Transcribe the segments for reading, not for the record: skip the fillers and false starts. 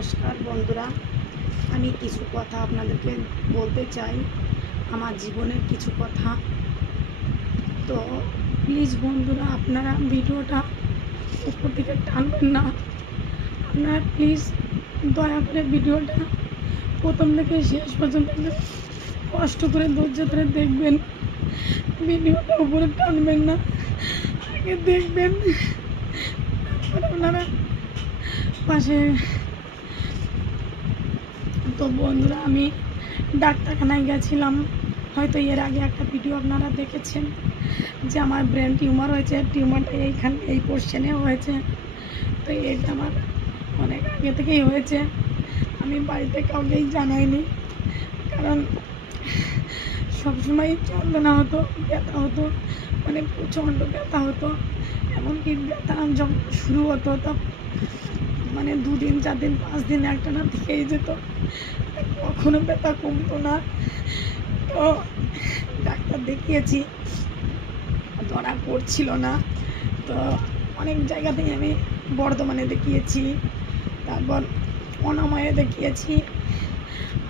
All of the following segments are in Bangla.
নমস্কার বন্ধুরা, আমি কিছু কথা আপনাদেরকে বলতে চাই, আমার জীবনের কিছু কথা। তো প্লিজ বন্ধুরা, আপনারা ভিডিওটা উপর দিকে টানবেন না। আপনারা প্লিজ দয়া করে ভিডিওটা প্রথম থেকে শেষ পর্যন্ত কষ্ট করে ধৈর্য ধরে দেখবেন। ভিডিওটা উপরে টানবেন না, আগে দেখবেন, তারপরে আপনারা পাশে। তো বন্ধুরা, আমি ডাক্তারখানায় গেছিলাম, হয়তো এর আগে একটা ভিডিও আপনারা দেখেছেন যে আমার ব্রেন টিউমার হয়েছে। টিউমারটা এই পোর্শনে হয়েছে। তো এটা আমার অনেক আগে থেকেই হয়েছে, আমি বাড়িতে কাউকেই জানাইনি, কারণ সবসময় যন্ত্রণা হতো, ব্যথা হতো, মানে প্রচণ্ড ব্যথা হতো। এমনকি ব্যথা যখন শুরু হতো তখন মানে 2 দিন 4 দিন 5 দিন একটানা থেকেই যেত, কখনো ব্যথা কমতো না। তো ডাক্তার দেখিয়েছি, ধরা পড়ছিল না। তো অনেক জায়গাতেই আমি বর্ধমানে দেখিয়েছি, তারপর অনাময়ে দেখিয়েছি,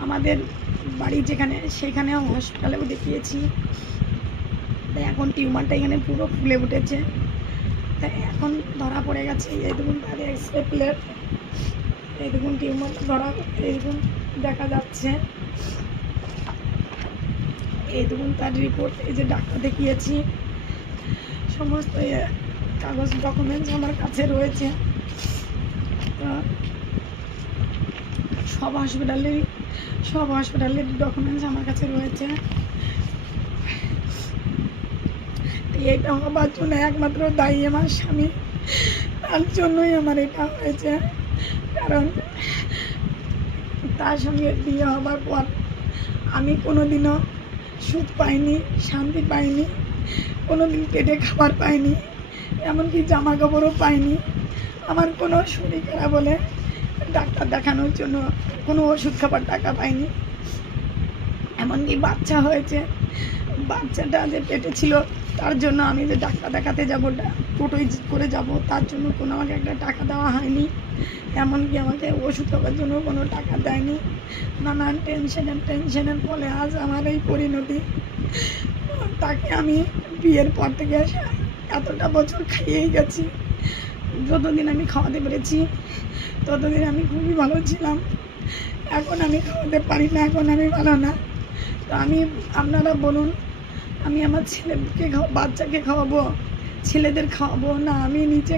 আমাদের বাড়ি যেখানে সেখানেও হসপিটালেও দেখিয়েছি। তাই এখন টিউমারটা এখানে পুরো ফুলে উঠেছে। তাই এখন ধরা পড়ে গেছে। এই দেখুন তার এক্সরে প্লেট, এই দেখুন টিউমারটা ধরা, এই দেখুন দেখা যাচ্ছে, এই দেখুন তার রিপোর্ট। এই যে ডাক্তার দেখিয়েছি, সমস্ত কাগজ ডকুমেন্টস আমার কাছে রয়েছে। সব হসপিটালের ডকুমেন্টস আমার কাছে রয়েছে। এটা হবার জন্য একমাত্র দায়ী আমার স্বামী, তার জন্যই আমার এটা হয়েছে। কারণ তার সঙ্গে বিয়ে হবার পর আমি কোনোদিনও সুখ পাইনি, শান্তি পাইনি, কোনোদিন পেটে খাবার পাইনি, এমনকি জামা কাপড়ও পাইনি। আমার কোনো শরীর খারাপ হলে ডাক্তার দেখানোর জন্য কোনো ওষুধ খাবার টাকা পাইনি। এমনকি বাচ্চা হয়েছে, বাচ্চাটা যে পেটে ছিল তার জন্য আমি যে ডাক্তার দেখাতে যাবো, টোটোয় করে যাব, তার জন্য কোনো আমাকে একটা টাকা দেওয়া হয়নি। এমনকি আমাকে ওষুধ খাবার জন্য কোনো টাকা দেয়নি। নানান টেনশনের ফলে আজ আমার এই পরিণতি। তাকে আমি বিয়ের পর থেকে এতটা বছর খাইয়েই গেছি, যতদিন আমি খাওয়াতে পেরেছি ততদিন আমি খুবই ভালো ছিলাম। এখন আমি খাওয়াতে পারি না, এখন আমি ভালো না। তো আপনারা বলুন, আমি আমার ছেলেকে বাচ্চাকে খাওয়াবো, ছেলেদের খাওয়াবো না আমি নিজে